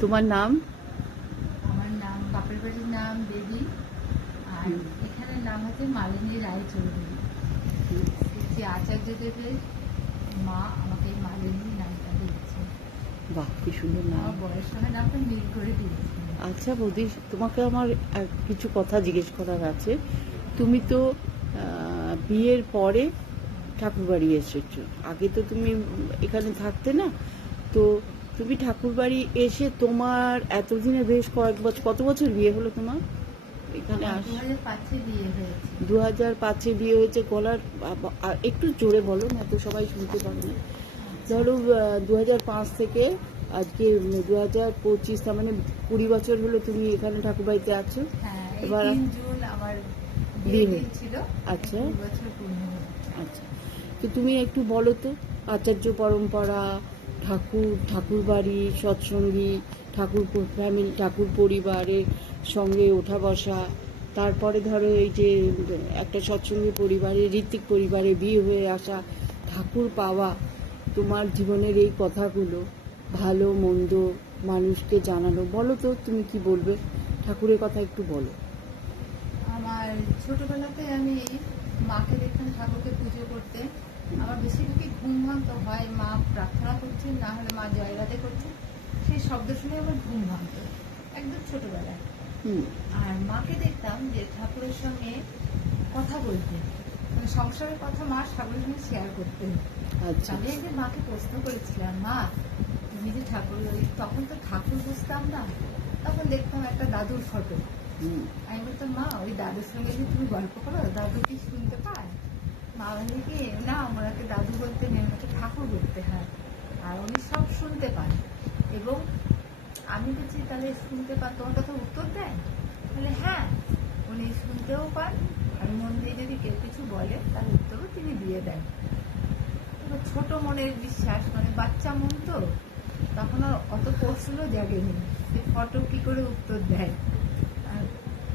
তোমার নাম? আমার নাম, বাপের বাড়ির নাম দেবী, আর এখানের নাম হচ্ছে মালিনী রায়চৌধুরী। শ্রী আচার্যদেবের মা আমাকে এই মালিনী নামটা দিয়েছে। বাহ, কি সুন্দর নাম। আমার বয়স সঙ্গে নামটা মিল করে দিয়েছে। আচ্ছা বৌদি, তোমাকে আমার কিছু কথা জিজ্ঞেস করার আছে। তুমি তো বিয়ের পরে ঠাকুরবাড়ি এসেছো, আগে তো তুমি এখানে থাকতে না। তো তুমি ঠাকুরবাড়ি এসে তোমার এতদিনে বেশ কত বছর বিয়ে হলো তোমার? এখানে 2005-এ বিয়ে হয়েছে। 2005-এ বিয়ে হয়েছে। গলার একটু জোরে বলো না, তো সবাই শুনতে পাবে না। ধরো 2005 থেকে আজকে 2025, তার মানে 20 বছর হলো তুমি এখানে ঠাকুরবাড়িতে আছো। এবার 3 জুন আমার বিয়ে ছিল। আচ্ছা, 2 বছর পূর্ণ হলো। আচ্ছা, তো তুমি একটু বলো তো, আচার্য পরম্পরা, ঠাকুরবাড়ি, সৎসঙ্গী, ঠাকুর ফ্যামিলি, ঠাকুর পরিবারের সঙ্গে ওঠা বসা, তারপরে ধরো এই যে একটা সৎসঙ্গী পরিবারে, ঋত্বিক পরিবারে বিয়ে হয়ে আসা, ঠাকুর পাওয়া, তোমার জীবনের এই কথাগুলো, ভালো মন্দ মানুষকে জানানো, বলো তো তুমি কি বলবে, ঠাকুরের কথা একটু বলো। আমার ছোটবেলাতে আমি মাকে দেখতাম ঠাকুরকে পুজো করতে। আমার বেশিরভাগই ঘুম ভাঙতো, হয় মা প্রার্থনা করছেন, না হলে মা জয়রাধে করছেন। সেই শব্দ শুনে আমার ঘুম ভাঙতো একদম ছোটবেলায়। আর মাকে দেখতাম যে ঠাকুরের সঙ্গে কথা বলতেন, মানে সংসারের কথা মা ঠাকুরের সঙ্গে শেয়ার করতেন। আমি একদিন মাকে প্রশ্ন করেছিলাম, মা তুমি যে ঠাকুর, তখন তো ঠাকুর বুঝতাম না, তখন দেখতাম একটা দাদুর ফটো। আমি বলতাম, মা ওই দাদুর সঙ্গে যে তুমি গল্প করো, দাদু কি শুনতে পায়? মা বলে কি, না ওনাকে দাদু বলতে নেই, ওনাকে ঠাকুর বলতে হয়, আর উনি সব শুনতে পান। এবং আমি বলছি, তাহলে শুনতে পান, তোমার কথা উত্তর দেন? বলে হ্যাঁ, উনি শুনতেও পান, আর মন দিয়ে যদি কেউ কিছু বলে তার উত্তরও তিনি দিয়ে দেন। ছোট মনের বিশ্বাস, মানে বাচ্চা মন তো, তখন আর অত প্রশ্ন জাগেনি যে ফটো কি করে উত্তর দেয়।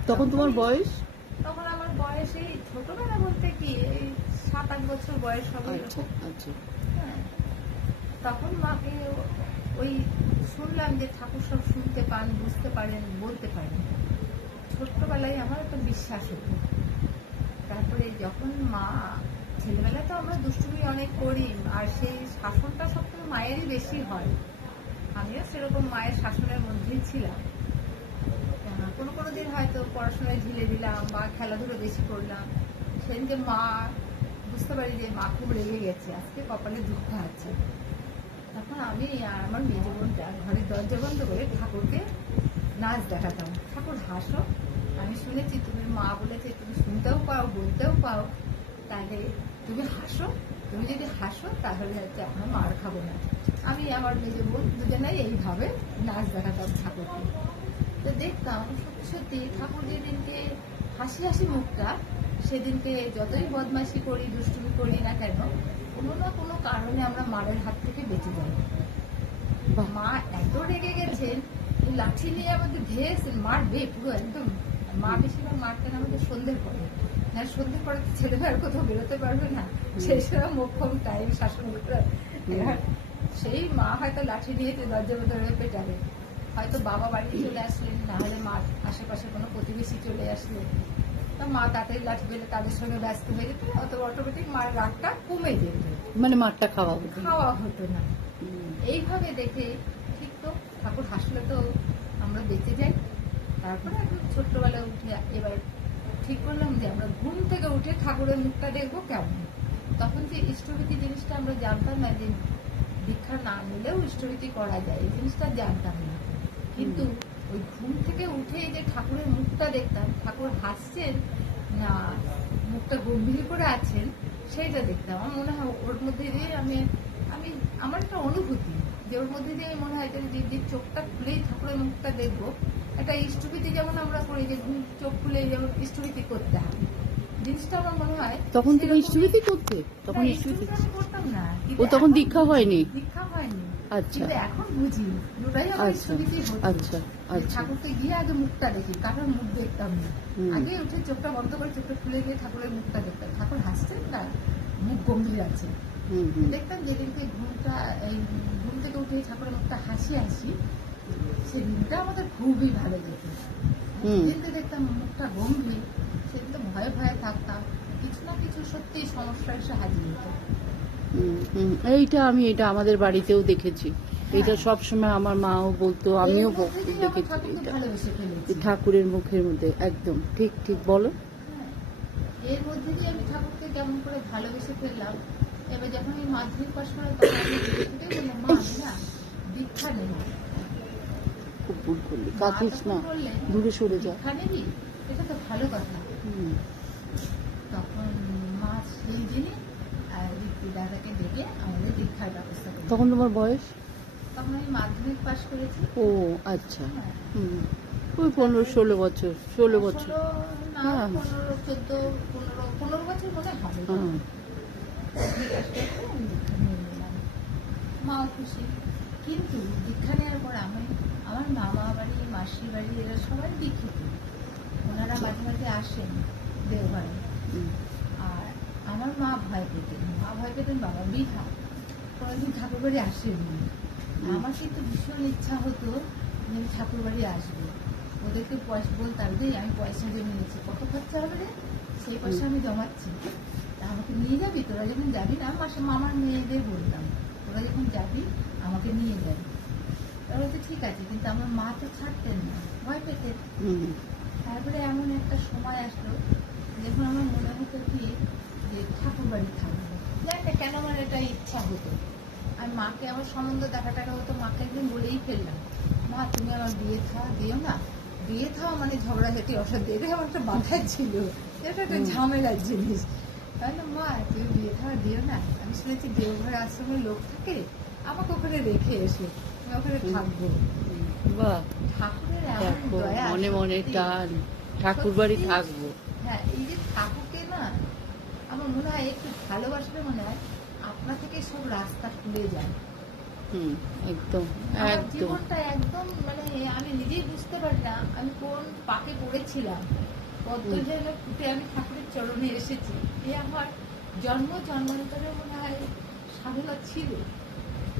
তখন তোমার বয়স? তখন আমার বয়স এই ছোটবেলা বলতে কি, এই 7-8 বছর বয়স হবে। হ্যাঁ, তখন মাকে ওই শুনলাম যে ঠাকুর সব শুনতে পান, বুঝতে পারেন, বলতে পারেন। ছোট্টবেলায় আমার একটা বিশ্বাস হতো। তারপরে যখন মা, ছেলেবেলায় তো আমরা দুষ্টুমি অনেক করি, আর সেই শাসনটা সবসময় মায়েরই বেশি হয়। আমিও সেরকম মায়ের শাসনের মধ্যেই ছিলাম। কোনো কোনো দিন হয়তো পড়াশোনায় ঢিলে দিলাম বা খেলাধুলো বেশি করলাম, সেদিনকে মা বুঝতে পারি যে মা খুব রেগে গেছে, আজকে কপালে দুঃখ আছে। তখন আমি আর আমার মেজ বোনটা ঘরের দরজা বন্ধ করে ঠাকুরকে নাচ দেখাতাম, ঠাকুর হাসো, আমি শুনেছি তুমি মা বলেছে তুমি শুনতেও পাও, বলতেও পাও, তাহলে তুমি হাসো, তুমি যদি হাসো তাহলে হচ্ছে আমরা মার খাবো না। আমি আমার মেজ বোন দুজনেই এইভাবে নাচ দেখাতাম ঠাকুরকে। তো দেখতাম সত্যি সত্যি ঠাকুর যেদিনকে হাসি হাসি মুখটা, সেদিনকে যতই বদমাইশি করি, দুষ্টুমি করি না কেন, কোনো না কোনো কারণে আমরা মারের হাত থেকে বেঁচে যাই। মা এত রেগে গেছেন, লাঠি নিয়ে আমাদের ধেয়েছেন, মারবে পুরো একদম। মা বেশিরভাগ মারতেন আমাদের সন্ধ্যের পরে, না সন্ধ্যের পরে তো ছেলে মেয়ের কোথাও বেরোতে পারবে না, সেই সময় মোক্ষম টাইম শাসন করতে। সেই মা হয়তো লাঠি নিয়ে দরজা ভেতরে পেটাবে, হয়তো বাবা বাড়িতে চলে আসলেন, না হলে মার আশেপাশে কোনো প্রতিবেশী চলে আসলেন, তো মা তাড়াতাড়ি লাঠি পেলে তাদের সঙ্গে ব্যস্ত হয়ে যেত, অত অটোমেটিক মার রাগটা কমে যেত, মানে মারটা খাওয়া হতো না। এইভাবে দেখে ঠিক তো ঠাকুর হাসলে তো আমরা বেঁচে যাই। তারপরে এখন ছোট্টবেলায় উঠে এবার ঠিক করলাম যে আমরা ঘুম থেকে উঠে ঠাকুরের মুখটা দেখবো কেমন। তখন যে ইষ্টভীতি জিনিসটা আমরা জানতাম না, যে দীক্ষা না নিলেও ইষ্টভীতি করা যায়, এই জিনিসটা জানতাম না। কিন্তু ওই ঘুম থেকে উঠে যে ঠাকুরের মুখটা দেখতাম, ঠাকুর হাসছেন না মুখটা গম্ভীর করে আছেন, সেইটা দেখতাম। আমার মনে হয় ওর মধ্যে দিয়ে আমি আমার একটা অনুভূতি যে ওর মধ্যে দিয়ে মনে হয় যে চোখটা খুলেই ঠাকুরের মুখটা দেখবো। একটা ইষ্টভীতি যেমন আমরা করি, যে চোখ খুলে যেমন ইষ্টভীতি করতে হয়, জিনিসটা আমার মনে হয়। তখন তুমি ইষ্টভীতি করতে? তখন ইষ্টভীতি করতাম না, ও তখন দীক্ষা হয়নি। আচ্ছা, এখন বুঝি দুটাই আমার ইষ্টভীতি হতো। আচ্ছা, ঠাকুরকে গিয়ে আগে মুখটা দেখি, কারোর মুখ দেখতাম না, আগে উঠে চোখটা বন্ধ করে চোখটা খুলে গিয়ে ঠাকুরের মুখটা দেখতাম। ঠাকুর হাসছেন না, মুখ গম্ভীর আছে, হুম হুম দেখতাম যেদিনকে ঘুম থেকে উঠে ঠাকুরের মুখটা হাসি হাসি, সেদিনটা আমাদের খুবই ভালো যেত। হুম। যেদিনকে দেখতাম মুখটা গম্ভীর, সেদিন তো ভয়ে ভয়ে থাকতাম, কিছু না কিছু সত্যি সমস্যা এসে হাজির হতো। এটা আমাদের বাড়িতেও দেখেছি। এটা হ্যাঁ। সব সময় আমার মাও বলতো, আমিও এর মধ্যে দিয়ে আমার দেখেছি ঠাকুরকে এটা। ভালোবেসে ফেলেছি। ঠাকুরের মুখের মধ্যে একদম ঠিক ঠিক বলো। হ্যাঁ, এর মধ্যে দিয়ে আমি ঠাকুরকে কেমন করে ভালোবেসে ফেললাম। এবার যখন আমি মাধ্যমিক পাশ করলাম, তখন আমি নিজে থেকেই বললাম, মা আমি না দীক্ষা নেব। খুব ভুল করলি, মা কাঁদিস তখন না, বললেন, দূরে সরে যা। দীক্ষা নিবি, এটা তো ভালো কথা। হুম, তখন মা সেই দিনই ঋত্বি দাদাকে ডেকে আমাদের দীক্ষার ব্যবস্থা করে। তখন তোমার বয়স? তখন আমি মাধ্যমিক পাশ করেছি। ও আচ্ছা। হ্যাঁ। হুম, ওই 15-16 বছর, 16 বছর। 16 না, হ্যাঁ। 15, 14, 15 বছর মনে হবে। হ্যাঁ। ঠিক আছে, আমি দীক্ষা নিয়ে নিলাম। মাও খুশি। কিন্তু দীক্ষা নেওয়ার পর আমার মামা বাড়ি, মাসির বাড়ি, এরা সবাই দীক্ষিত। ওনারা মাঝে মাঝে আসেন দেওঘরে। হুম, আর আমার মা ভয় পেতেন বাবা বিহা কোনোদিন ঠাকুর বাড়ি আসেনি। আমার কিন্তু ভীষণ ইচ্ছা হতো যে আমি ঠাকুর বাড়ি আসবো। ওদেরকে পয়সা বলতাম যে আমি পয়সা জমে নিয়েছি, কত খরচা হবে রে, সেই পয়সা আমি জমাচ্ছি, তা আমাকে নিয়ে যাবি, তোরা যখন যাবি না, মামার মেয়েদের বলতাম, তোরা যখন যাবি আমাকে নিয়ে যাবি। তারা বলতে ঠিক আছে, কিন্তু আমার মা তো ছাড়তেন না, ভয় পেতেন। হুম, তারপরে এমন একটা সময় আসলো যখন আমার মনে হতো কি যে ঠাকুর বাড়ি থাকবো, জানি কেন আমার এটা ইচ্ছা হতো। আর মাকে আমার সম্বন্ধ দেখাটা হতো, মাকে একদিন বলেই ফেললাম, মা তুমি আমার বিয়ে থাওয়া দিও না। বিয়ে থাওয়া মানে ঝগড়াঝাটি অসাধ্য, এটা আমার একটা বাধাই ছিল, এটা একটা ঝামেলার জিনিস। তাহলে মা তুমি বিয়ে থাওয়া দিও না, আমি শুনেছি দেওঘর আশ্রমের লোক থাকে, আমাকে ওখানে রেখে এসে আমি ওখানে থাকবো। বাহ, ঠাকুরের এমন দেখো দয়া, মনে মনে সত্যি। টান, ঠাকুর বাড়ি সত্যি। থাকবো। হ্যাঁ, এই যে ঠাকুরকে না আমার মনে হয় একটু ভালোবাসলে মনে হয় আপনা থেকে সব রাস্তা খুলে যায়। হুম, একদম আমার একদম। জীবনটা একদম মানে আমি নিজেই বুঝতে পারি না আমি কোন পাকে পড়েছিলাম, কত যেন ফুটে আমি ঠাকুরের চরণে এসেছি। এ আমার জন্মান্তরে মনে হয় সাধনা ছিল।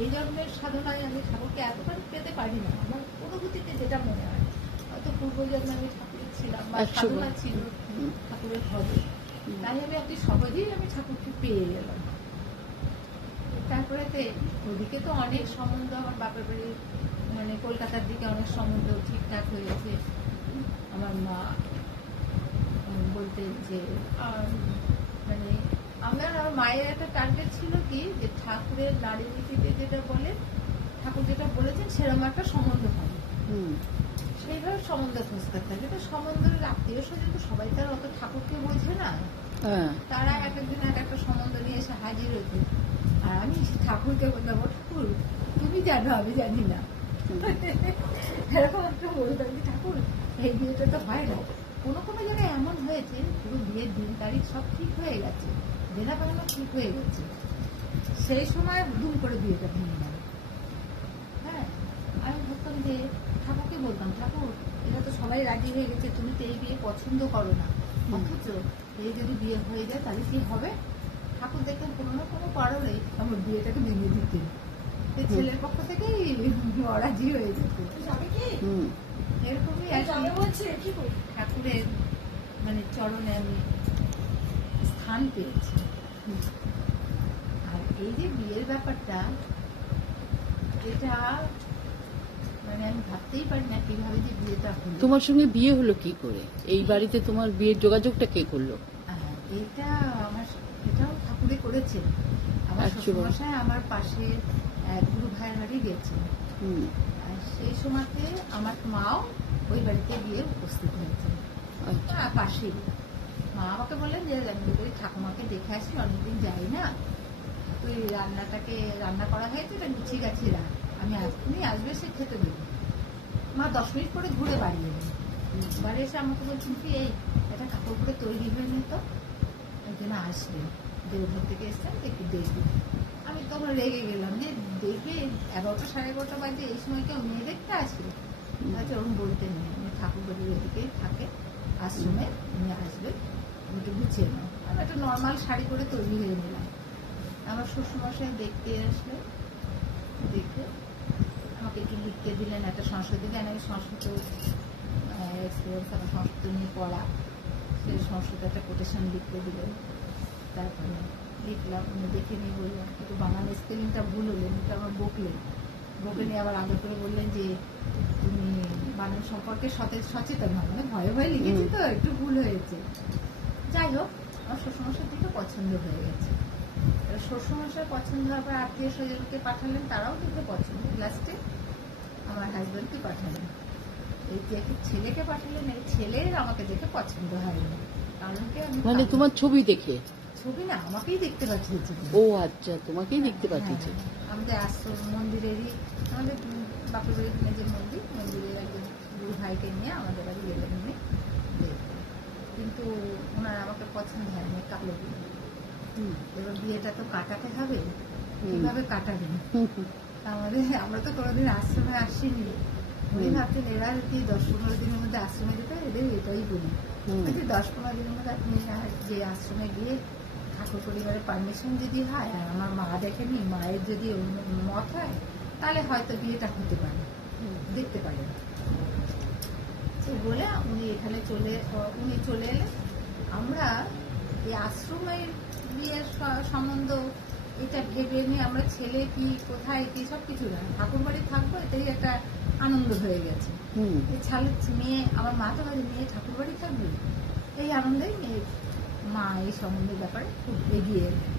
এই জন্মের সাধনায় আমি ঠাকুরকে এতটা পেতে পারি না, আমার অনুভূতিতে যেটা মনে হয়। হয়তো পূর্বজন্মে আমি ঠাকুরের ছিলাম বা 100 সাধনা ছিল হুম। ঠাকুরের ঘরে, তাই আমি অতি সহজেই আমি ঠাকুরকে পেয়ে গেলাম। তারপরে ওদিকে তো অনেক সম্বন্ধ, আমার বাপের বাড়ি মানে কলকাতার দিকে অনেক সম্বন্ধ ঠিকঠাক হয়েছে। আমার মা বলতেন যে মানে আমার মায়ের একটা টার্গেট ছিল কি যে ঠাকুরের নারী নীতিতে যেটা বলে, ঠাকুর যেটা বলেছেন সেরকম একটা সম্বন্ধ হবে, হুম, সেইভাবে সম্বন্ধ খুঁজতে থাকে। তো সম্বন্ধের আত্মীয় স্বজন তো সবাই তার অত ঠাকুরকে বোঝে না, হ্যাঁ, তারা এক একদিন এক একটা সম্বন্ধ নিয়ে এসে হাজির হতো। আর আমি ঠাকুরকে বলতাম, ঠাকুর তুমি জানো আমি জানি না, এরকম একটা বলতাম যে ঠাকুর এই বিয়েটা তো হয় না। কোনো কোনো জায়গায় এমন হয়েছে পুরো বিয়ের দিন তারিখ সব ঠিক হয়ে গেছে, দেনা পাওনা ঠিক হয়ে গেছে, সেই সময় ধুম করে বিয়েটা ভেঙে গেল। হ্যাঁ, আমি ভাবতাম যে ঠাকুরকে বলতাম, ঠাকুর এটা তো সবাই রাজি হয়ে গেছে, তুমি তো এই বিয়ে পছন্দ করো না, অথচ এই যদি বিয়ে হয়ে যায় তাহলে কি হবে। ঠাকুর দেখতেন কোনো না কোনো কারণেই আমার বিয়েটাকে ভেঙে দিতেন, ছেলের পক্ষ থেকেই অরাজি হয়ে যেত। হুম, এরকমই ঠাকুরের মানে চরণে আমি স্থান পেয়েছি। আর এই যে বিয়ের ব্যাপারটা, এটা মানে আমি ভাবতেই পারি না কিভাবে যে বিয়েটা হলো। তোমার সঙ্গে বিয়ে হলো কি করে? এই বাড়িতে তোমার বিয়ের যোগাযোগটা কে করলো? এটা এটাও ঠাকুরে করেছেন। আমার আচ্ছা। শ্বশুরমশাই আমার পাশে গুরু ভাইয়ের বাড়ি গেছেন, হুম, আর সেই সময়তে আমার মাও ওই বাড়িতে গিয়ে উপস্থিত হয়েছেন। আচ্ছা, পাশেই মা আমাকে বললেন যে আমি ওই ঠাকুমাকে দেখে আসি, অনেকদিন যাই না, তুই রান্না করা হয়েছে, এটা গুছিয়ে গেছি রাখ, তুমি আসবে সে খেতে দেবো। মা 10 মিনিট পরে ঘুরে বাড়ি এলেন। বাড়ি এসে আমাকে বলছেন কি এই একটা কাপড় পরে তৈরি হয়ে নিত, একজন আসবেন, দেওঘর থেকে এসছেন, একটু দেখবি। আমি তখন রেগে গেলাম যে দেখবে 11টা 11:30 বাজে, এই সময় কেউ মেয়ে দেখতে আসবে? আচ্ছা ওরকম বলতে নেই, উনি ঠাকুর বাড়ির এদিকেই থাকে আশ্রমে, উনি আসবেন, একটু গুছিয়ে নাও। আমি একটা নর্মাল শাড়ি পরে তৈরি হয়ে নিলাম। আমার শ্বশুরমশাই দেখতে আসলে, দেখে আমাকে একটু লিখতে দিলেন একটা সংস্কৃত জ্ঞান, আমি সংস্কৃত এক্সপিরিয়েন্স, আমার সংস্কৃত নিয়ে পড়া, সেই সংস্কৃত একটা কোটেশন লিখতে দিলেন। তারপরে লিখলাম, উনি দেখে নিয়ে বললেন একটু বাংলা স্পেলিংটা ভুল হলেন, এটা আমার বকলেন, বকে নিয়ে আবার আগে করে বললেন যে তুমি বানান সম্পর্কে সচেতন হবে, মানে ভয়ে ভয়ে লিখেছি তো একটু ভুল হয়েছে। যাই হোক, আমার শ্বশুরমশাই থেকে পছন্দ হয়ে গেছে। এবার শ্বশুরমশাই পছন্দ হওয়ার পর আত্মীয় স্বজনকে পাঠালেন, তারাও দেখে পছন্দ, লাস্টে আমার হাজব্যান্ডকে পাঠালেন। এই দেখে ছেলেকে পাঠালেন, এই ছেলের আমাকে দেখে পছন্দ হয়নি, কারণ কি আমি মানে তোমার ছবি দেখে? ছবি না, আমাকেই দেখতে পাঠিয়েছিল। ও আচ্ছা, তোমাকেই দেখতে পাঠিয়েছে। হ্যাঁ, আমাদের আশ্রম মন্দিরেরই, আমাদের বাপের বাড়ির যে মন্দির, মন্দিরের একজন গুরু ভাইকে নিয়ে আমাদের বাড়ি গেলেন উনি দেখতে। কিন্তু ওনার আমাকে পছন্দ হয়নি, কালো বিয়ে। এবার বিয়েটা তো কাটাতে হবে, কিভাবে কাটাবেন? আমরা তো কোনোদিন আশ্রমে আসিনি। উনি ভাবছেন এরা কি 10-15 দিনের মধ্যে আশ্রমে যেতে, এদের এটাই বলি 10-15 দিনের মধ্যে আপনি যে আশ্রমে গিয়ে ঠাকুর পরিবারের পারমিশন যদি হয়, আর আমার মা দেখেনি, মায়ের যদি মত হয়, তাহলে হয়তো বিয়েটা হতে পারে, দেখতে পারেন। তো বলে উনি চলে এলেন। আমরা এই আশ্রমের বিয়ের সম্বন্ধ এটা ভেবে নিয়ে আমরা ছেলে কি কোথায় কি সব কিছু না, ঠাকুর বাড়ি থাকবো, এটাই একটা আনন্দ হয়ে গেছে। মেয়ে, আমার মা তো বাড়ি, মেয়ে ঠাকুর বাড়ি থাকবে, এই আনন্দেই মেয়ে মা এই সম্বন্ধের ব্যাপারে খুব এগিয়ে এলেন।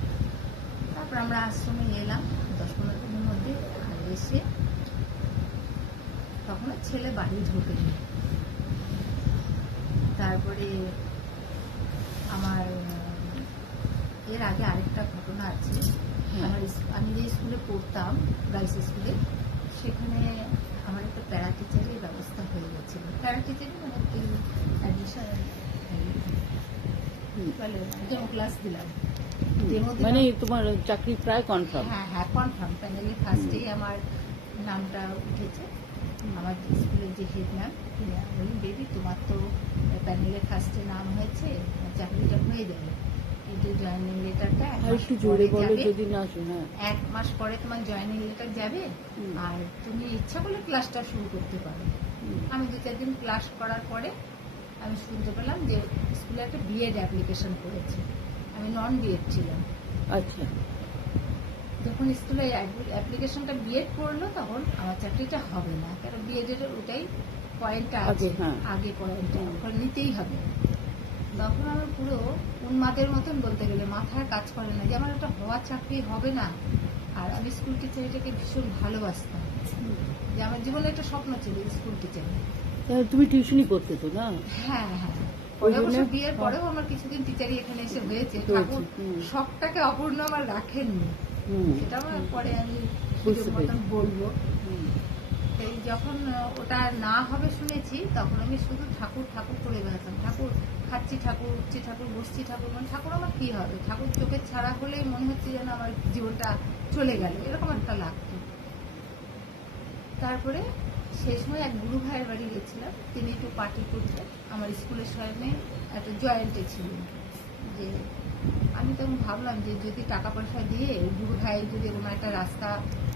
তারপর আমরা আশ্রমে এলাম 10-15 দিনের মধ্যে। আর এসে তখন ছেলে বাড়ি ঢোকেনি। তারপরে আমার এর আগে আরেকটা ঘটনা আছে। আমি যে স্কুলে পড়তাম, গার্লস স্কুলে, সেখানে আমার একটা প্যারা টিচারের ব্যবস্থা হয়ে গেছিল। প্যারা টিচারই মানে অ্যাডমিশন, ডেমো ক্লাস দিলাম। মানে তোমার চাকরি প্রায় কনফার্ম? হ্যাঁ কনফার্ম। প্যানেলে ফার্স্টেই আমার নামটা উঠেছে। আমার স্কুলের যে হেড ম্যাম, তিনি বললেন বেবি তোমার তো প্যানেলে ফার্স্টে নাম হয়েছে, চাকরিটা হয়ে যাবে, কিন্তু জয়েনিং লেটারটা একটু জোরে বলো যদি না শোনা। 1 মাস পরে তোমার জয়েনিং লেটার যাবে, আর তুমি ইচ্ছা করলে ক্লাসটা শুরু করতে পারো। আমি 2-4 দিন ক্লাস করার পরে আমি শুনতে পেলাম যে স্কুলে একটা বিএড অ্যাপ্লিকেশন করেছে। আমি নন বিএড ছিলাম। আচ্ছা, যখন স্কুলে অ্যাপ্লিকেশনটা বিএড করলো, তখন আমার চাকরিটা হবে না, কারণ বিএডের ওটাই পয়েন্টটা আছে, আগে পয়েন্টটা ওখানে নিতেই হবে। তখন আমার পুরো উন্মাদের মতন বলতে গেলে মাথায় কাজ করে না যে আমার একটা হওয়ার চাকরি হবে না। আর আমি স্কুল টিচার এটাকে ভীষণ ভালোবাসতাম, যে আমার জীবনে একটা স্বপ্ন ছিল স্কুল টিচার। তুমি টিউশনই করতে তো না? হ্যাঁ, বিয়ের পরেও আমার কিছুদিন টিচারই এখানে এসে হয়েছে। ঠাকুর শখটাকে অপূর্ণ আমার রাখেননি, সেটা আমার পরে আমি মতন বলবো। এই যখন ওটা না হবে শুনেছি, তখন আমি শুধু ঠাকুর ঠাকুর করে বেড়াতাম। ঠাকুর খাচ্ছি, ঠাকুর উঠছি, ঠাকুর বসছি, ঠাকুর, মানে ঠাকুর আমার কি হবে, ঠাকুর চোখের ছাড়া হলেই মনে হচ্ছে যেন আমার জীবনটা চলে গেল, এরকম একটা লাগতো। তারপরে সেই সময় এক গুরু ভাইয়ের বাড়ি গেছিলাম, তিনি একটু পার্টি করতেন, আমার স্কুলের সামনে একটা জয়েন্টে ছিলেন। যে আমি তখন ভাবলাম যে যদি টাকা পয়সা দিয়ে গুরু ভাই যদি কোনো একটা রাস্তা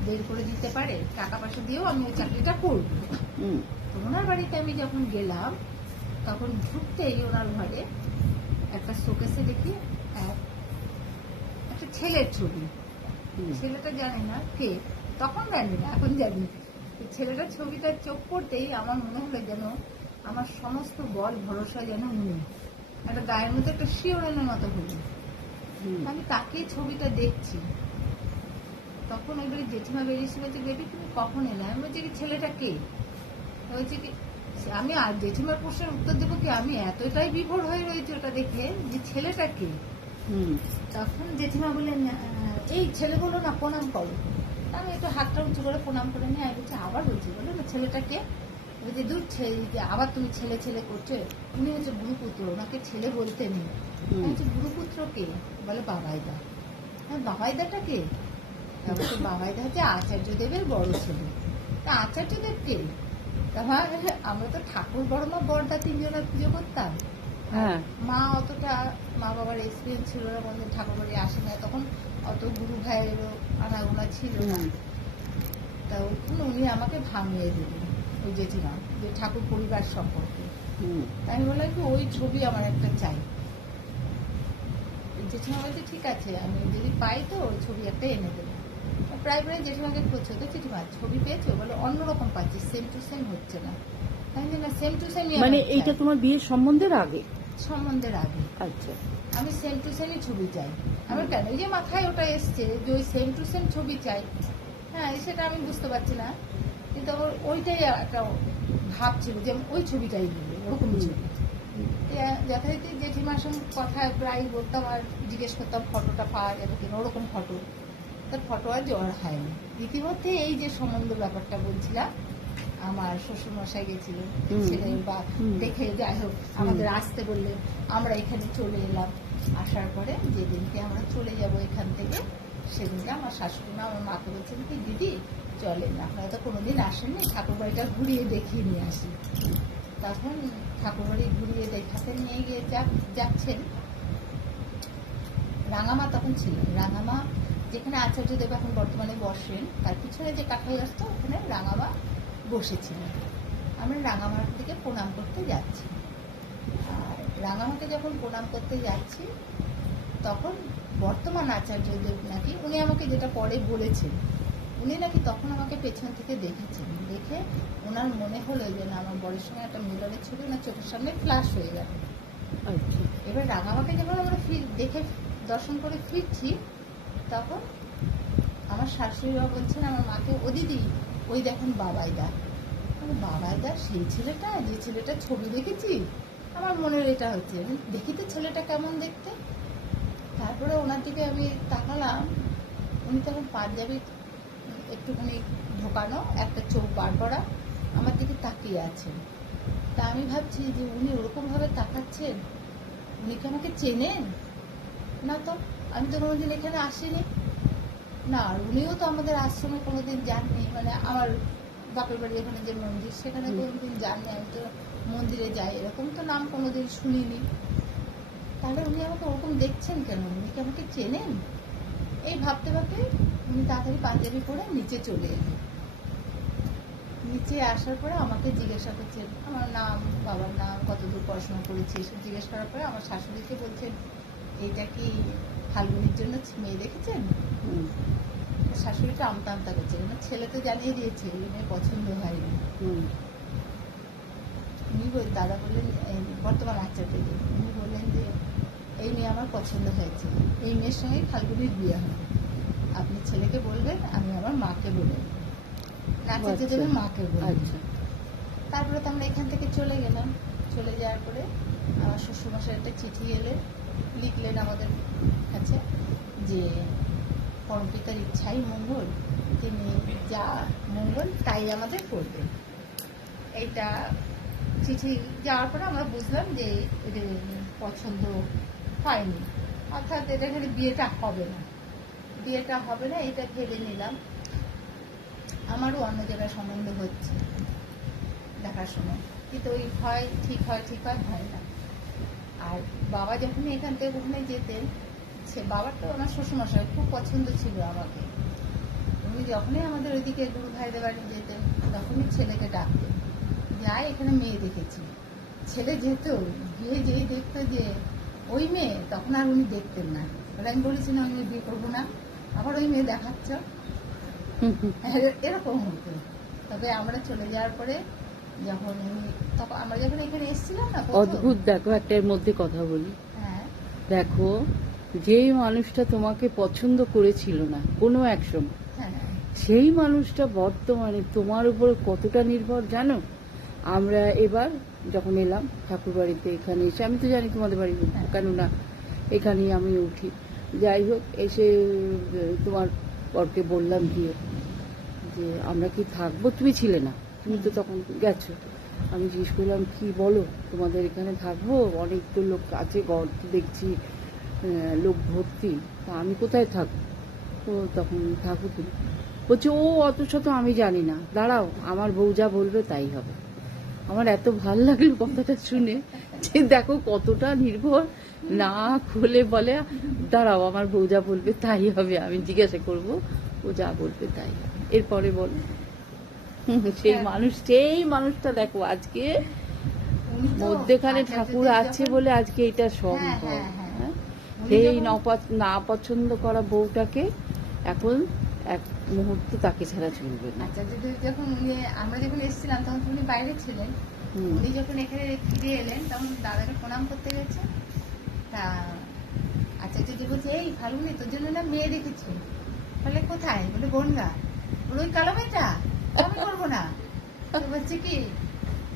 বের করে দিতে পারে, টাকা পয়সা দিয়েও আমি ওই চাকরিটা করব। তো ওনার বাড়িতে আমি যখন গেলাম, তখন ঢুকতেই ওনার ঘরে একটা শোকেসে দেখি একটা ছেলের ছবি। ছেলেটা জানি না কে, তখন জানি না, এখন জানি। ছেলেটার ছবিটা চোখ পড়তেই আমার মনে হলো যেন আমার সমস্ত বল ভরসা যেন উনি, একটা গায়ের মধ্যে একটা শিওরনের মতো হলো। আমি তাকে ছবিটা দেখছি, তখন এবারে জেঠিমা বেরিয়েছিল যে বেবি তুমি কখন এলে? আমি বলছি কি ছেলেটা কে? বলছে কি, আমি আর জেঠিমার প্রশ্নের উত্তর দেবো কি, আমি এতটাই বিভোর হয়ে রয়েছি ওটা দেখে যে ছেলেটা কে। তখন জেঠিমা বললেন এই ছেলেগুলো না প্রণাম করো। আমি একটু হাতটা উঁচু করে প্রণাম করে নিয়ে আমি বলছি আবার বলছি, বলে না ছেলেটা কে? বলছি দূর যে আবার তুমি ছেলে ছেলে করছো, উনি হচ্ছে গুরুপুত্র, ওনাকে ছেলে বলতে নেই। বলছি গুরুপুত্র কে? বলে বাবাইদা। হ্যাঁ বাবাইদাটা কে? বলছে বাবাইদা হচ্ছে আচার্যদেবের বড় ছেলে। তা আচার্যদেব কে? আমরা তো ঠাকুর বড় মা বড়দা 3 জনের পুজো করতাম। মা অতটা, মা বাবার এক্সপিরিয়েন্স ছিল না, কোনদিন ঠাকুর বাড়ি আসে না, তখন অত গুরু ভাইয়েরও আনাগোনা ছিল না। তা ওখানে উনি আমাকে ভাঙিয়ে দিলেন ওই জেঠিমা, যে ঠাকুর পরিবার সম্পর্কে। তাই আমি বললাম কি ওই ছবি আমার একটা চাই। জেঠিমা বলছে ঠিক আছে, আমি যদি পাই তো ওই ছবি একটা এনে দেবো। প্রায় প্রায় জেঠিমাকে খুঁজছে, তো জেঠিমা ছবি পেয়েছো? বলে অন্যরকম পাচ্ছি, সেম টু সেম হচ্ছে না। আমি না সেম টু সেম, মানে এইটা তোমার বিয়ের সম্বন্ধের আগে? সম্বন্ধের আগে। আচ্ছা, আমি সেম টু সেমই ছবি চাই। আমার কেন এই যে মাথায় ওটা এসছে যে ওই সেম টু সেম ছবি চাই, হ্যাঁ সেটা আমি বুঝতে পারছি না, কিন্তু আমার ওইটাই একটা ভাব ছিল যে আমি ওই ছবিটাই দিই, ওরকম ছবি। যথারীতি জেঠিমার সঙ্গে কথা প্রায় বলতাম আর জিজ্ঞেস করতাম ফটোটা পাওয়া যাবে কিনা, ওরকম ফটো। তার ফটো আর জোগাড় হয়নি। ইতিমধ্যে এই যে সম্বন্ধ ব্যাপারটা বলছিলাম, আমার শ্বশুরমশাই গেছিল ছেলে বা দেখে, যাই হোক আমাদের আসতে বললে আমরা এখানে চলে এলাম। আসার পরে যেদিনকে আমরা চলে যাব এখান থেকে, সেদিনকে আমার শাশুড়ি মা আমার মাকে বলছেন কি দিদি চলেন, আপনারা তো কোনোদিন আসেননি, ঠাকুর বাড়িটা ঘুরিয়ে দেখিয়ে নিয়ে আসি। তখন ঠাকুরবাড়ি ঘুরিয়ে দেখাতে নিয়ে গিয়ে যাচ্ছেন। রাঙামা তখন ছিলেন, রাঙামা যেখানে আচার্যদেব এখন বর্তমানে বসেন তার পিছনে যে কাঁঠাল গাছটা, ওখানে রাঙামা বসেছিলেন। আমরা রাঙামার দিকে প্রণাম করতে যাচ্ছি। আর রাঙামাকে যখন প্রণাম করতে যাচ্ছি, তখন বর্তমান আচার্যদেব নাকি, উনি আমাকে যেটা পরে বলেছেন, উনি নাকি তখন আমাকে পেছন থেকে দেখেছেন। দেখে ওনার মনে হলো যে না আমার বরের সঙ্গে একটা মিলনের ছবি ওনার চোখের সামনে ফ্ল্যাশ হয়ে গেল। এবার রাঙামাকে যখন আমরা দেখে দর্শন করে ফিরছি, তখন আমার শাশুড়ি বাবা বলছেন আমার মাকে, ও দিদি ওই দেখুন বাবাইদা। বাবাইদা সেই ছেলেটা, যে ছেলেটা ছবি দেখেছি, আমার মনের এটা হচ্ছে, দেখি তো ছেলেটা কেমন দেখতে। তারপরে ওনার দিকে আমি তাকালাম, উনি তখন পাঞ্জাবি একটুখানি ঢোকানো, একটা চোখ বার করা, আমার দিকে তাকিয়ে আছেন। তা আমি ভাবছি যে উনি ওরকমভাবে তাকাচ্ছেন, উনি কি আমাকে চেনেন? না তো, আমি তো কোনোদিন এখানে আসিনি না, আর উনিও তো আমাদের আশ্রমে কোনোদিন যাননি, মানে আমার বাপের বাড়ি এখানে যে মন্দির সেখানে কোনোদিন যাননি, আমি তো মন্দিরে যাই, এরকম তো নাম কোনোদিন শুনিনি। তাহলে উনি আমাকে ওরকম দেখছেন কেন, উনি কি আমাকে চেনেন? এই ভাবতে ভাবতে উনি তাড়াতাড়ি পাঞ্জাবি পরে নিচে চলে এলেন। নিচে আসার পরে আমাকে জিজ্ঞাসা করছেন আমার নাম, বাবার নাম, কতদূর পড়াশোনা করেছি, এসব জিজ্ঞেস করার পরে আমার শাশুড়িকে বলছেন এইটা কি ফাল্গুনির জন্য মেয়ে দেখেছেন? শাশুড়িটা আমতা আমতা করছে, মানে ছেলে তো জানিয়ে দিয়েছে এই মেয়ে পছন্দ হয়নি। উনি দাদা বললেন, বর্তমান আচার্য উনি বললেন যে এই মেয়ে আমার পছন্দ হয়েছে, এই মেয়ের সঙ্গে ফাল্গুনির বিয়ে হবে, আপনি ছেলেকে বলবেন, আমি আমার মাকে বলে আচার্য দেবের মাকে বলবেন। তারপরে তো আমরা এখান থেকে চলে গেলাম। চলে যাওয়ার পরে আমার শ্বশুরমশাই একটা চিঠি লিখলেন আমাদের কাছে যে পরমপিতার ইচ্ছাই মঙ্গল, তিনি যা মঙ্গল তাই আমাদের করবেন। এইটা চিঠি যাওয়ার পরে আমরা বুঝলাম যে এদের পছন্দ হয়নি, অর্থাৎ এটা এখানে বিয়েটা হবে না, এটা ভেবে নিলাম। আমারও অন্য জায়গায় সম্বন্ধ হচ্ছে দেখার সময়, কিন্তু ওই ঠিক হয় না। আর বাবা যখনই এখান থেকে ওখানে যেতেন, সে বাবার তো আমার শ্বশুরমশাই খুব পছন্দ ছিল আমাকে। উনি যখনই আমাদের ওইদিকে গুরু ভাইদের বাড়ি যেতেন, তখনই ছেলেকে ডাকতেন, যাই এখানে মেয়ে দেখেছি। ছেলে যেত, গিয়ে যেই দেখতো যে ওই মেয়ে, তখন আর উনি দেখতেন না। বলে আমি বলেছিলাম আমি বিয়ে করবো না, আবার ওই মেয়ে দেখাচ্ছ, এরকম হতো। তবে আমরা চলে যাওয়ার পরে তখন আমরা যখন এখানে এসেছিলাম না, অদ্ভুত। দেখো একটা এর মধ্যে কথা বলি। হ্যাঁ, দেখো যেই মানুষটা তোমাকে পছন্দ করেছিল না কোনো এক সময়, সেই মানুষটা বর্তমানে তোমার উপর কতটা নির্ভর জানো? আমরা এবার যখন এলাম ঠাকুর বাড়িতে, এখানে এসে আমি তো জানি তোমাদের বাড়ি, কেননা এখানেই আমি উঠি। যাই হোক, এসে তোমার পরকে বললাম গিয়ে যে আমরা কি থাকবো, তুমি ছিলে না, তুমি তো তখন গেছো। আমি জিজ্ঞেস করলাম কি বলো, তোমাদের এখানে থাকবো, অনেক তো লোক আছে, ঘর তো দেখছি লোক ভর্তি, তা আমি কোথায় থাকবো? ও তখন থাকো তুমি। বলছে ও অত শত আমি জানি না, দাঁড়াও আমার বউ যা বলবে তাই হবে। আমার এত ভাল লাগলো কথাটা শুনে, যে দেখো কতটা নির্ভর না খুলে বলে দাঁড়াও আমার বউ যা বলবে তাই হবে, আমি জিজ্ঞাসা করব, ও যা বলবে তাই হবে। এরপরে বল সেই মানুষটা দেখো আজকে উনি তো মধ্যেখানে আচার্যদেব ঠাকুর আছে যখন- বলে আজকে এটা হ্যাঁ, সম্ভব। হ্যাঁ, হ্যাঁ। হ্যাঁ? উনি সেই যখন- না পছন্দ করা বউটাকে এখন এক মুহূর্তে তাকে ছাড়া চলবে না। আচার্যদেব যখন আমরা যখন এসেছিলাম তখন তো উনি বাইরে ছিলেন। হুম। উনি যখন এখানে ফিরে এলেন তখন দাদাকে প্রণাম করতে গেছে। তা আচার্যদেব বলছে, এই ফাল্গুনি তোর জন্য না মেয়ে রেখেছি। বলে কোথায়? বলে বনগা। বলে ওই কালো মেয়েটা? আমি করবো না। তো বলছে কি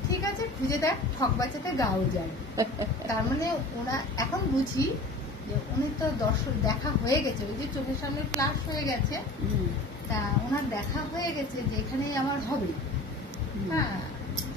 ঠিক আছে খুঁজে দেখ, ঠক বাচ্চাতে গাও যায়। তার মানে ওরা এখন বুঝি যে উনি তো দর্শক দেখা হয়ে গেছে, ওই যে চোখের সামনে ফ্লাশ হয়ে গেছে, হুম, তা ওনার দেখা হয়ে গেছে যে এখানেই আমার হবে। হুম। হ্যাঁ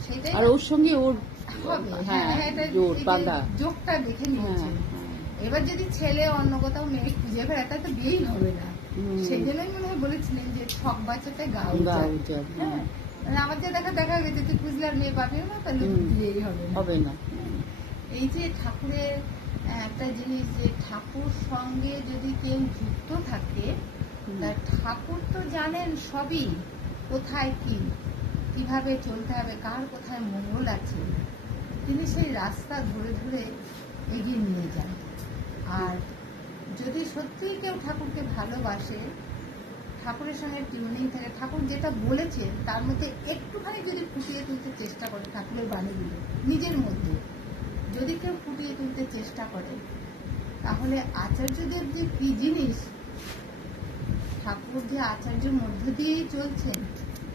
সেটাই আর ওর সঙ্গে ওর হবে। হ্যাঁ হ্যাঁ, এটা জোর এই যে বাঁধা। যোগটা দেখে নিয়েছে। হ্যাঁ, হ্যাঁ। এবার যদি ছেলে অন্য কোথাও মেয়ে খুঁজে বেড়ায় তাহলে তো বিয়েই হবে না। হুম। সেই জন্যই মনে হয় বলেছিলেন যে ঠক বাচ্চাতে গাও গাও যায়। যায়, হ্যাঁ হ্যাঁ। মানে আমার যে দেখা গেছে তুই খুঁজলে আর মেয়ে পাবি না, তাহলে হুম। বিয়েই হবে না। হবে না। এই যে ঠাকুরের একটা জিনিস যে ঠাকুর সঙ্গে যদি কেউ যুক্ত থাকে, হুম। তা ঠাকুর তো জানেন সবই, কোথায় কি কিভাবে চলতে হবে, কার কোথায় মঙ্গল আছে, তিনি সেই রাস্তা ধরে ধরে এগিয়ে নিয়ে যান। আর যদি সত্যিই কেউ ঠাকুরকে ভালোবাসে, ঠাকুরের সঙ্গে টিউনিং থাকে, ঠাকুর যেটা বলেছেন তার মধ্যে একটুখানি যদি ফুটিয়ে তুলতে চেষ্টা করে ঠাকুরের বাণীগুলো নিজের মধ্যে যদি কেউ ফুটিয়ে তুলতে চেষ্টা করে, তাহলে আচার্যদেব যে কি জিনিস, ঠাকুর যে আচার্যের মধ্য দিয়েই চলছেন,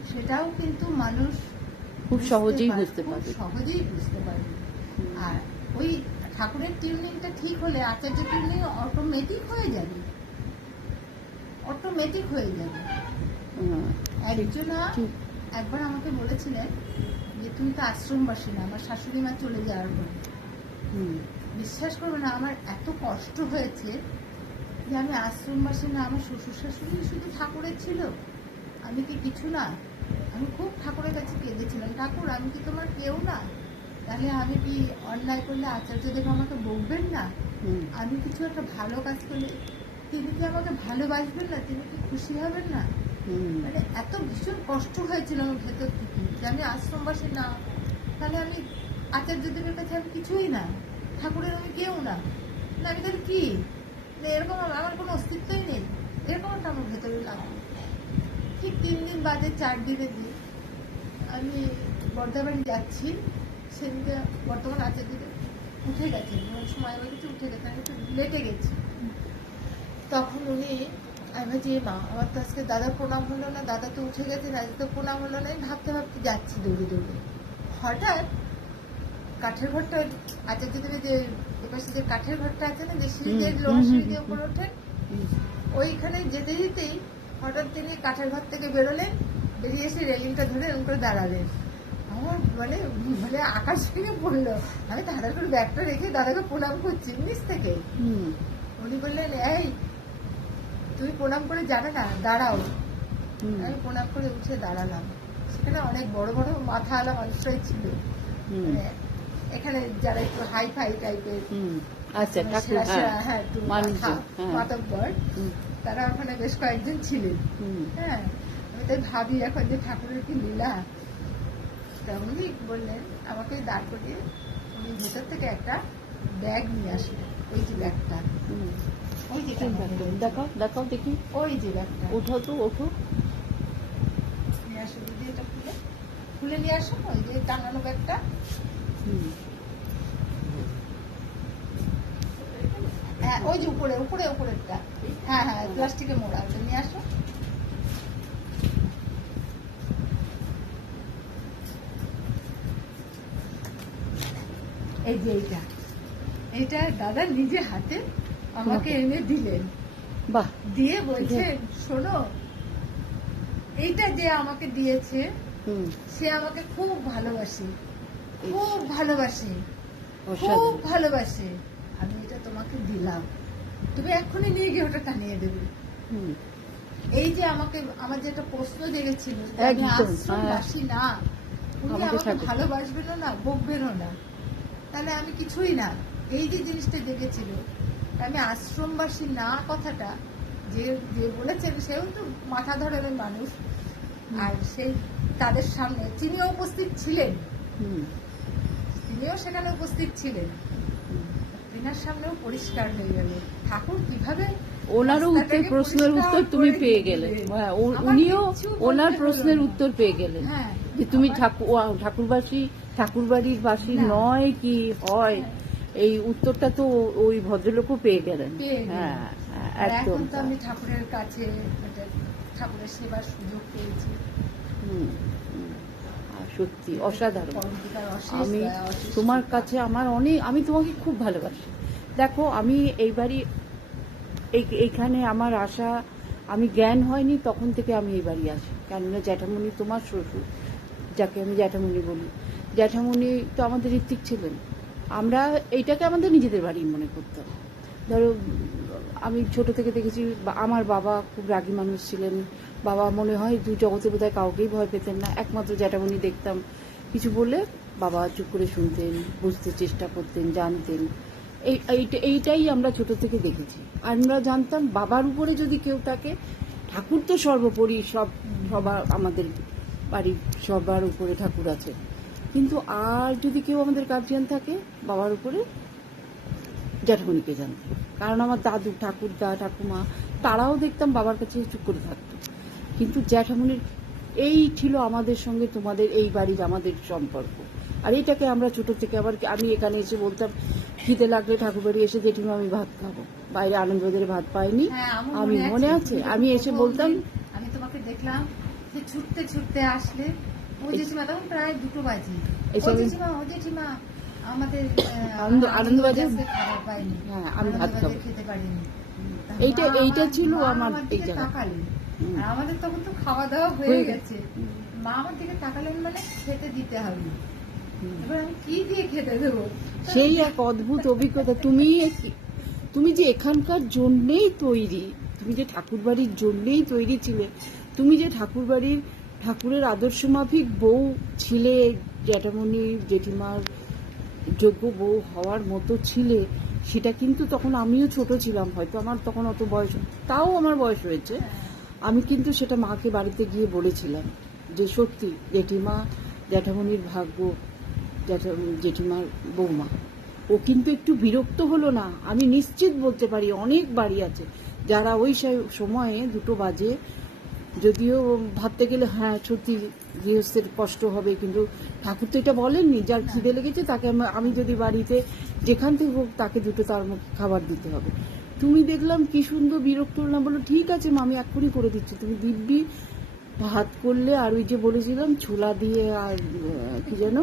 সেটাও কিন্তু মানুষ খুব সহজেই বুঝতে খুব পারবে। সহজেই বুঝতে পারবে। আর ওই ঠাকুরের টিউনিংটা ঠিক হলে আচার্য টিউনিং অটোমেটিক হয়ে যাবে, অটোমেটিক হয়ে যাবে। হুম, একজনা ঠিক। একবার আমাকে বলেছিলেন যে তুমি তো আশ্রমবাসী না, আমার শাশুড়ি মা চলে যাওয়ার পরে। হুম, বিশ্বাস করবে না, আমার এত কষ্ট হয়েছে যে আমি আশ্রমবাসী না, আমার শ্বশুর শাশুড়ি শুধু ঠাকুরের ছিল, আমি কি কিছু না। আমি খুব ঠাকুরের কাছে কেঁদেছিলাম, ঠাকুর আমি কি তোমার কেউ না? তাহলে আমি কি অন্যায় করলে আচার্যদেব আমাকে বকবেন না? হুম, আমি কিছু একটা ভালো কাজ করলে তিনি কি আমাকে ভালোবাসবেন না? তিনি কি খুশি হবেন না? হুম, মানে এত ভীষণ কষ্ট হয়েছিল আমার ভেতর থেকে যে আমি আশ্রমবাসী না, তাহলে আমি আচার্যদেবের কাছে আমি কিছুই না, ঠাকুরের আমি কেউ না, না আমি তাহলে কি? না এরকম আমার কোনো অস্তিত্বই নেই, এরকম একটা আমার ভেতরে লাগলো। ঠিক 3 দিন বাদে 4 দিনের দিন আমি বর্ধাবাড়ি যাচ্ছি, সেদিকে বর্তমান আচার্যদেব উঠে গেছেন, সময় হয়ে গেছে, উঠে গেছে, আমি একটু লেটে গেছি। তখন উনি আমি ভাবছি মা আমার তো আজকে দাদার প্রণাম হলো না, দাদা তো উঠে গেছেন, আজ তো প্রণাম হলো না, আমি ভাবতে ভাবতে যাচ্ছি দৌড়ে দৌড়ে। হঠাৎ কাঠের ঘরটা, আচার্যদেবের যে এপাশে যে কাঠের ঘরটা আছে না, যে সিঁড়ি দিয়ে হুম, লোহার হুম, সিঁড়ি হুম, দিয়ে উপরে ওঠেন, হুম। ওইখানে যেতে যেতেই হঠাৎ তিনি কাঠের ঘর থেকে বেরোলেন, বেরিয়ে এসে রেলিংটা ধরে এরকম করে দাঁড়ালেন। আমার মানে মানে আকাশ ভেঙে পড়লো। আমি দাদার করে ব্যাগটা রেখে দাদাকে প্রণাম করছি নিচ থেকে। হুম, উনি বললেন, এই তুমি প্রণাম করে যাবে না, দাঁড়াও। হুম, আমি প্রণাম করে উঠে দাঁড়ালাম। সেখানে অনেক বড় বড় মাথাওয়ালা মানুষরাই ছিল, হুম, মানে এখানে যারা একটু হাই ফাই টাইপের, হুম। আচ্ছা ঠাকুর, হ্যাঁ একটু মানুষজন, হ্যাঁ। মাতব্বর, হুম, তারা ওখানে বেশ কয়েকজন ছিলেন। হুম, হ্যাঁ আমি তাই ভাবি এখন যে ঠাকুরের কি লীলা। তা উনি বললেন আমাকে দাঁড় করিয়ে, উনি ভেতর থেকে একটা ব্যাগ নিয়ে আসলেন, ওই যে ব্যাগটা, হুম। ওই যে ঠিক আছে, দেখাও দেখাও দেখি, ওই যে ব্যাগটা ওঠো তো ওঠো। নিয়ে আসো, যদি এটা খুলে খুলে নিয়ে আসো, ওই যে টাঙানো ব্যাগটা। হুম, হ্যাঁ ওই যে উপরে উপরে উপরেরটা, হ্যাঁ হ্যাঁ প্লাস্টিকে মোড়া, ওটা নিয়ে আসো। এই যে এইটা, এইটা দাদা নিজে হাতে আমাকে এনে দিলেন, বাহ, দিয়ে বলছেন শোনো, এইটা যে আমাকে দিয়েছে হুম, সে আমাকে খুব ভালোবাসে, খুব ভালোবাসে, খুব অসাধারণ। ভালোবাসে, আমি এটা তোমাকে দিলাম, তুমি এক্ষুনি নিয়ে গিয়ে ওটা টানিয়ে দেবে। হুম, এই যে আমাকে, আমার যে একটা প্রশ্ন জেগেছিল যে আমি একদম, আশ্রমবাসী না, উনি আমাকে আমাকে ঠাকুর। ভালোবাসবেনও না, বকবেনও না, তাহলে আমি কিছুই না, এই যে জিনিসটা জেগেছিল, আমি আশ্রমবাসী না কথাটা যে যে বলেছেন সেও তো মাথা ধরনের মানুষ, আর সেই তাদের সামনে তিনিও উপস্থিত ছিলেন, তিনিও সেখানে উপস্থিত ছিলেন, তিনার সামনেও পরিষ্কার হয়ে গেল ঠাকুর কিভাবে ওনারও উত্তর, প্রশ্নের উত্তর তুমি পেয়ে গেলেন। হ্যাঁ, উনিও ওনার প্রশ্নের উত্তর পেয়ে গেলেন হ্যাঁ যে তুমি ঠাকুরবাসী, ঠাকুরবাড়ির বাসী নয় কি হয়, এই উত্তরটা তো ওই ভদ্রলোকও পেয়ে গেলেন। হ্যাঁ আর একদম এখন তো আমি ঠাকুরের কাছে একটা ঠাকুরের সেবার সুযোগ পেয়েছি। সত্যি অসাধারণ। পরমপিতার অশেষ আমি দয়া, অশেষ তোমার কৃপা। কাছে আমার অনেক, আমি তোমাকে খুব ভালোবাসি। দেখো আমি এইবারই এইখানে আমার আসা, আমি জ্ঞান হয়নি তখন থেকে আমি এই বাড়ি আসি, কেননা জ্যাঠামণি তোমার শ্বশুর, যাকে আমি জ্যাঠামণি বলি, জ্যাঠামণি তো আমাদের ঋত্বিক ছিলেন। আমরা এইটাকে আমাদের নিজেদের বাড়ি মনে করতাম। ধরো আমি ছোট থেকে দেখেছি, আমার বাবা খুব রাগী মানুষ ছিলেন। বাবা মনে হয় দু জগতে বোধহয় কাউকেই ভয় পেতেন না, একমাত্র জ্যাঠামণি দেখতাম কিছু বললে বাবা চুপ করে শুনতেন, বুঝতে চেষ্টা করতেন, জানতেন। এইটাই আমরা ছোট থেকে দেখেছি। আমরা জানতাম বাবার উপরে যদি কেউ থাকে, ঠাকুর তো সর্বোপরি, সবার আমাদের বাড়ির সবার উপরে ঠাকুর আছে, কিন্তু আর যদি কেউ আমাদের গার্জিয়ান থাকে বাবার উপরে, জ্যাঠামণিকে জানতাম। কারণ আমার দাদু, ঠাকুরদা, ঠাকুমা তারাও দেখতাম বাবার কাছে চুপ করে থাকতো, কিন্তু জ্যাঠামণির এই ছিল আমাদের সঙ্গে তোমাদের এই বাড়ির আমাদের সম্পর্ক। আর এটাকে আমরা ছোট থেকে, আবার আমি এখানে এসে বলতাম খিদে লাগলে ঠাকুরবাড়ি এসে জেঠিমা আমি ভাত খাবো, বাইরে আনন্দবাজারে ভাত পাইনি, হ্যাঁ, আমার আমি মনে আছে আমি এসে বলতাম। আমি তোমাকে দেখলাম যে ছুটতে ছুটতে আসলে, ও জেঠিমা তখন প্রায় 2টো বাজে, ও জেঠিমা আমাদের আনন্দবাজার খাবার পাইনি, হ্যাঁ আমি ভাত খাবো, খেতে পারিনি। এইটা ছিল আমার এই জায়গা। তাকালেন, আর আমাদের তখন তো খাওয়া দাওয়া হয়ে গেছে, মা আমার দিকে তাকালেন মানে খেতে দিতে হবে, এবার আমি কি দিয়ে খেতে দেবো? সেই এক অদ্ভুত অভিজ্ঞতা। তুমি যে এখানকার জন্যেই তৈরি, তুমি যে ঠাকুরবাড়ির জন্যেই তৈরি ছিলে, তুমি যে ঠাকুরের আদর্শ মাফিক বউ ছিলে, জ্যাঠামণি জেঠিমার যোগ্য বউ হওয়ার মতো ছিলে, সেটা কিন্তু তখন আমিও ছোট ছিলাম, হয়তো আমার তখন অত বয়স, তাও আমার বয়স হয়েছে। আমি কিন্তু সেটা মাকে বাড়িতে গিয়ে বলেছিলাম যে সত্যি জেঠিমা, জ্যাঠামণির ভাগ্য, জেঠিমার বৌমা। ও কিন্তু একটু বিরক্ত হলো না, আমি নিশ্চিত বলতে পারি অনেক বাড়ি আছে যারা ওই সময়ে 2টো বাজে, যদিও ভাবতে গেলে হ্যাঁ সত্যি গৃহস্থের কষ্ট হবে, কিন্তু ঠাকুর তো এটা বলেননি যার খিদে লেগেছে তাকে আমি যদি বাড়িতে যেখান থেকে হোক তাকে 2টো তার মুখে খাবার দিতে হবে। তুমি দেখলাম কি সুন্দর বিরক্ত হলাম, বলো ঠিক আছে মা আমি এক্ষুনি করে দিচ্ছি, তুমি দিব্যি ভাত করলে, আর ওই যে বলেছিলাম ছোলা দিয়ে, আর কি যেন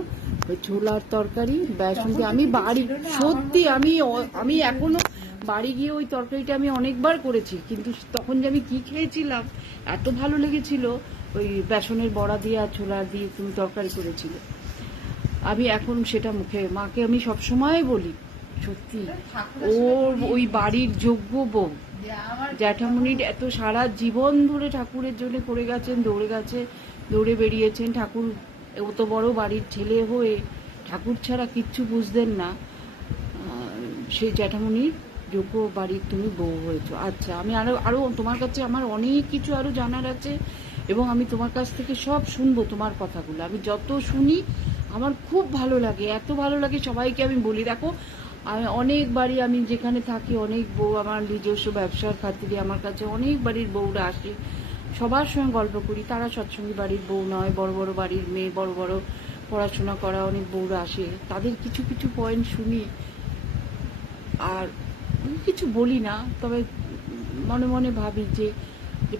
ওই ছোলার তরকারি বেসন দিয়ে, আমি বাড়ি সত্যি আমি এখনো বাড়ি গিয়ে ওই তরকারিটা আমি অনেকবার করেছি, কিন্তু তখন যে আমি কি খেয়েছিলাম, এত ভালো লেগেছিল। ওই বেসনের বড়া দিয়ে আর ছোলা দিয়ে তুমি তরকারি করেছিল, আমি এখন সেটা মাকে আমি সবসময় বলি সত্যি ওর ওই বাড়ির যোগ্য বউ। জ্যাঠামণির এত সারা জীবন ধরে ঠাকুরের জন্য করে গেছেন, দৌড়ে বেরিয়েছেন, ঠাকুর অত বড় বাড়ির ছেলে হয়ে ঠাকুর ছাড়া কিচ্ছু বুঝতেন না, সেই জ্যাঠামণির যোগ্য বাড়ির তুমি বউ হয়েছো। আচ্ছা, আমি আরো তোমার কাছে আমার অনেক কিছু আরো জানার আছে, এবং আমি তোমার কাছ থেকে সব শুনবো তোমার কথাগুলো। আমি যত শুনি আমার খুব ভালো লাগে, এত ভালো লাগে, সবাইকে আমি বলি। দেখো আমি অনেক বাড়ি, আমি যেখানে থাকি অনেক বউ, আমার নিজস্ব ব্যবসার খাতিরে আমার কাছে অনেক বাড়ির বউরা আসে, সবার সঙ্গে গল্প করি। তারা সৎসঙ্গী বাড়ির বউ নয়, বড় বড় বাড়ির মেয়ে, বড় বড় পড়াশোনা করা অনেক বউরা আসে, তাদের কিছু কিছু পয়েন্ট শুনি, আর কিছু বলি না, তবে মনে মনে ভাবি যে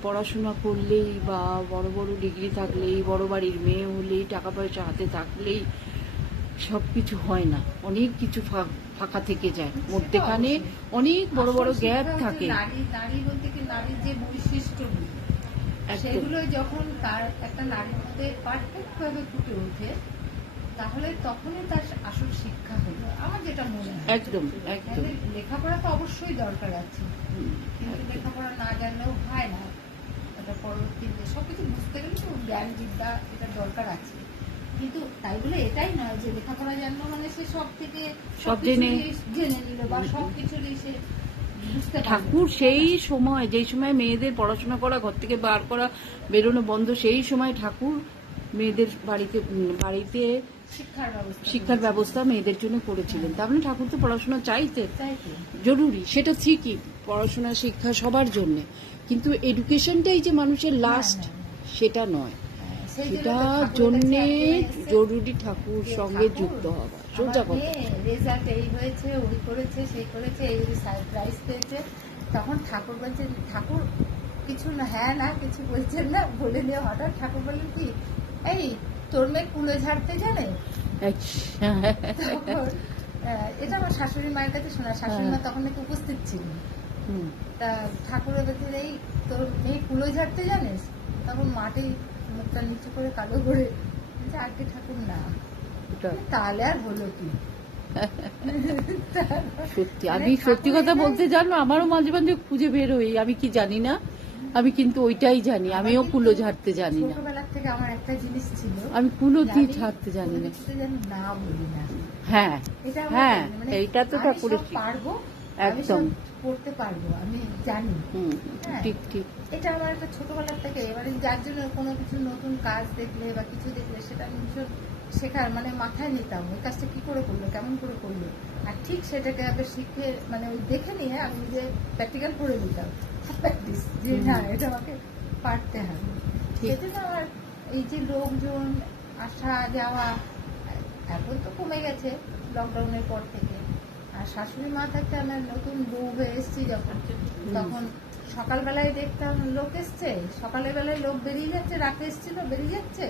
পড়াশোনা করলেই বা বড় বড় ডিগ্রি থাকলেই, বড় বাড়ির মেয়ে হলেই, টাকা পয়সা হাতে থাকলেই সব কিছু হয় না, অনেক কিছু ফাঁকা থেকে যায়, মধ্যেখানে অনেক বড় বড় গ্যাপ থাকে। নারী বলতে কি, নারীর যে বৈশিষ্ট্যগুলো সেগুলো যখন তার একটা নারীর মধ্যে পারফেক্ট ভাবে ফুটে ওঠে, তাহলে তখনই তার আসল শিক্ষা হলো, আমার যেটা মনে হয়। একদম। লেখাপড়া তো অবশ্যই দরকার আছে, কিন্তু লেখাপড়া না জানলেও হয় না, এটা পরবর্তী সবকিছু বুঝতে গেলে তো জ্ঞান বিদ্যা এটা দরকার আছে, কিন্তু তাই বলে এটাই নয় যে লেখাপড়া জানলো মানে সে সব থেকে সব জেনে নিল বা সবকিছুরই সে বুঝতে পারলো। ঠাকুর সেই সময় যেই সময় মেয়েদের পড়াশোনা করা, ঘর থেকে বার করা, বেরোনো বন্ধ, সেই সময় ঠাকুর মেয়েদের বাড়িতে শিক্ষার ব্যবস্থা মেয়েদের জন্য করেছিলেন। তার মানে ঠাকুর তো পড়াশোনা চাইতেন, জরুরি, সেটা ঠিকই, পড়াশোনা শিক্ষা সবার জন্য, কিন্তু এডুকেশনটাই যে মানুষের লাস্ট সেটা নয়, সেটার জন্যে জরুরি ঠাকুর সঙ্গে যুক্ত হওয়া। সোজা কথা, রেজাল্ট এই হয়েছে, ওই করেছে, সেই করেছে, এই সারপ্রাইজ পেয়েছে, তখন ঠাকুর বলছেন, ঠাকুর কিছু না, হ্যাঁ না কিছু বলছেন না, বলে নিয়ে হঠাৎ ঠাকুর বললেন কি, এই তোর মেয়ে কুলো ঝাড়তে জানে? এটা আমার শাশুড়ি মায়ের কাছে শোনা, শাশুড়ি মা তখন নাকি উপস্থিত ছিলেন। তা ঠাকুরের বলছে, এই তোর মেয়ে কুলো ঝাড়তে জানিস? তখন মাটি মুখটা নিচু করে কালো করে আগে ঠাকুর না, তাহলে আর হলো কি। সত্যি, আমি সত্যি কথা বলতে জানো, আমারও মাঝে মাঝে খুঁজে বের হই, আমি কি জানি না, আমি কিন্তু ওইটাই জানি, আমিও কুলো ঝাড়তে জানি না। ছোটবেলার থেকে আমার একটা জিনিস ছিল, আমি কুলো দিয়ে ঝাড়তে জানি না। না বলি না, হ্যাঁ হ্যাঁ, এইটা তো ঠাকুরের পারবো, একদম করতে পারবো, আমি জানি। ঠিক ঠিক, এটা আমার একটা ছোটবেলার থেকে, এবারে যার জন্য কোনো কিছু নতুন কাজ দেখলে বা কিছু দেখলে সেটা আমি ভীষণ শেখার মানে মাথায় নিতাম, ওই কাজটা কি করে করলো, কেমন করে করলো, আর ঠিক সেটাকে আবার শিখে মানে ওই দেখে নিয়ে আমি নিজে প্র্যাকটিক্যাল করে নিতাম, প্র্যাকটিস, যে না এটা আমাকে পারতে হবে। সেটা না আমার এই যে লোকজন আসা যাওয়া এখন তো কমে গেছে লকডাউনের পর থেকে। আর শাশুড়ি মা থাকতে আমার নতুন বউ হয়ে এসেছি যখন, তখন সকালবেলায় দেখতাম লোক এসছে, সকালের বেলায় লোক বেরিয়ে যাচ্ছে, রাতে এসছিল বেরিয়ে যাচ্ছে,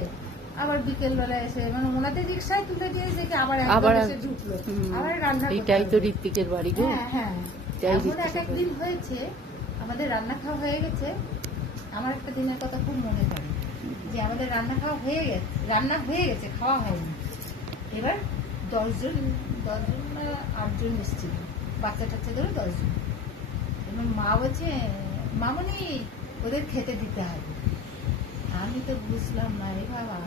আবার বিকেল বেলায় এসে মানে ওনাদের রিক্সায় তুলে দিয়ে এসে আবার এসে ঢুকলো, আবার রান্না। এটাই তো ঋত্বিকের বাড়ি গো। হ্যাঁ হ্যাঁ, এমন এক একদিন হয়েছে আমাদের রান্না খাওয়া হয়ে গেছে, আমার একটা দিনের কথা খুব মনে পড়ে যে আমাদের রান্না খাওয়া হয়ে গেছে, খাওয়া হয়নি, এবার 10 জন না 8 জন এসেছিল, বাচ্চা টাচ্চা ধরে 10 জন। এবার মা বলছে, মামনি ওদের খেতে দিতে হবে। আমি তো বুঝলাম না, রে বাবা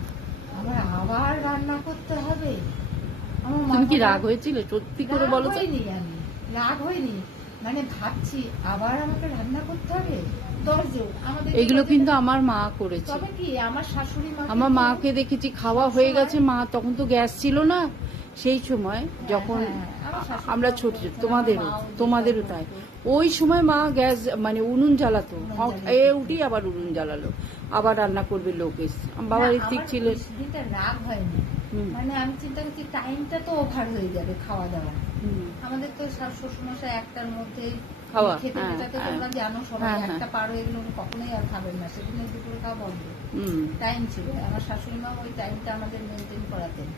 আমার আবার রান্না করতে হবে। আমার মা কি রাগ হয়েছিল সত্যি করে বলো তো? হয়নি, আমি রাগ হয়নি, মানে ভাবছি আবার আমাকে রান্না করতে হবে 10 জন। আমাদের এগুলো কিন্তু আমার মা করেছে, তবে কি আমার শাশুড়ি মা, আমার মাকে দেখেছি খাওয়া হয়ে গেছে, মা তখন তো গ্যাস ছিল না সেই সময়, যখন আমরা ছোট, তোমাদেরও তাই, ওই সময় মা গ্যাস মানে উনুন জ্বালাতো, উঠি আবার উনুন জ্বালালো, আবার রান্না করবে লোক এসে। বাবা ঋত্বিক ছিলেন। রাগ হয়নি, মানে আমি চিন্তা করছি টাইমটা তো ওভার হয়ে যাবে খাওয়া দাওয়া, আমাদের তো শ্বশুরমশাই 1টার মধ্যেই খাওয়া, খেতে যেতে, তোমরা জানো সবাই 1টা পার হয়ে গেলে কখনোই আর খাবেন না, সেদিন দুপুরে খাওয়া বন্ধ, টাইম ছিল। আমার শাশুড়ি মা ওই টাইমটা আমাদের মেনটেন করাতেন।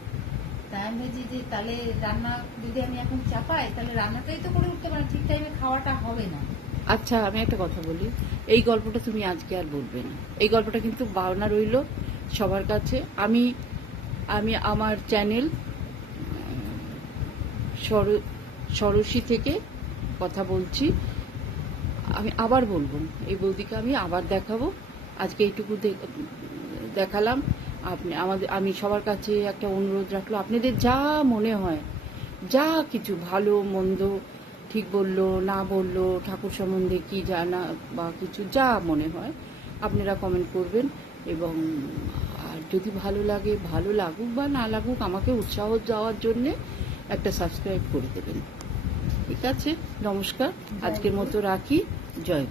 তাই আমি বলছি যে তাহলে রান্না যদি আমি এখন চাপাই তাহলে রান্নাটাই তো করে উঠতে পারি, ঠিক টাইমে খাওয়াটা হবে না। আচ্ছা, আমি একটা কথা বলি, এই গল্পটা তুমি আজকে আর বলবে না, এই গল্পটা কিন্তু বায়না রইল সবার কাছে। আমি আমার চ্যানেল সরসী থেকে কথা বলছি, আমি আবার বলবো, এই বৌদিকে আমি আবার দেখাবো, আজকে এইটুকু দেখালাম। আমি সবার কাছে একটা অনুরোধ রাখলো, আপনাদের যা মনে হয়, যা কিছু ভালো মন্দ, ঠিক বললো না বললো, ঠাকুর সম্বন্ধে কি জানা বা কিছু যা মনে হয় আপনারা কমেন্ট করবেন। এবং আর যদি ভালো লাগে, ভালো লাগুক বা না লাগুক, আমাকে উৎসাহ দেওয়ার জন্যে একটা সাবস্ক্রাইব করে দেবেন। ঠিক আছে, নমস্কার, আজকের মতো রাখি, জয়।